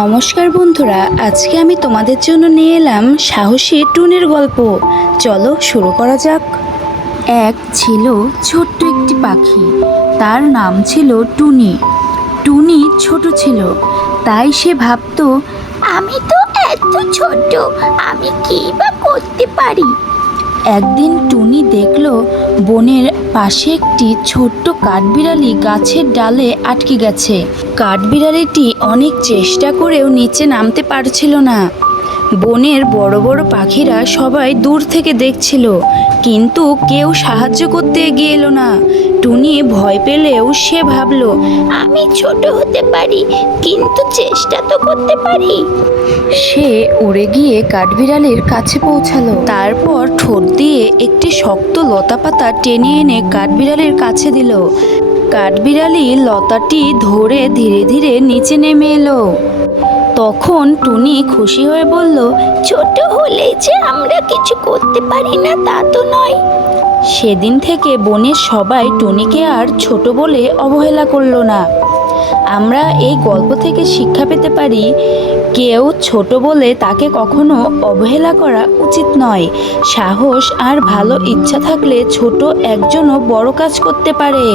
নমস্কার বন্ধুরা, আজকে আমি তোমাদের জন্য নিয়ে এলাম সাহসী টুনির গল্প। চলো শুরু করা যাক। এক ছিল ছোট্ট একটি পাখি, তার নাম ছিল টুনি। টুনি ছোট ছিল, তাই সে ভাবতো, আমি তো এত ছোট, আমি কী বা করতে পারি। একদিন টুনি দেখলো বনের পাশে একটি ছোট্ট কাঠবিড়ালি গাছের ডালে আটকে গেছে। কাঠবিড়ালিটি অনেক চেষ্টা করেও নিচে নামতে পারছিল না। বনের বড় বড় পাখিরা সবাই দূর থেকে দেখছিল, কিন্তু কেউ সাহায্য করতে এগিয়ে এলো না। টুনি ভয় পেলেও সে ভাবলো, আমি ছোট হতে পারি, কিন্তু চেষ্টা তো করতে পারি। সে উড়ে গিয়ে কাঠবিড়ালির কাছে পৌঁছালো। তারপর ঠোঁট দিয়ে একটি শক্ত লতাপাতা টেনে এনে কাঠবিড়ালির কাছে দিল। কাঠবিড়ালি লতাটি ধরে ধীরে ধীরে নিচে নেমে এলো। তখন টুনি খুশি হয়ে বলল, ছোট হলেই যে আমরা কিছু করতে পারি না তা তো নয়। সেদিন থেকে বনের সবাই টুনিকে আর ছোট বলে অবহেলা করলো না। আমরা এই গল্প থেকে শিক্ষা পেতে পারি, কেউ ছোট বলে তাকে কখনো অবহেলা করা উচিত নয়। সাহস আর ভালো ইচ্ছা থাকলে ছোট একজনও বড় কাজ করতে পারে।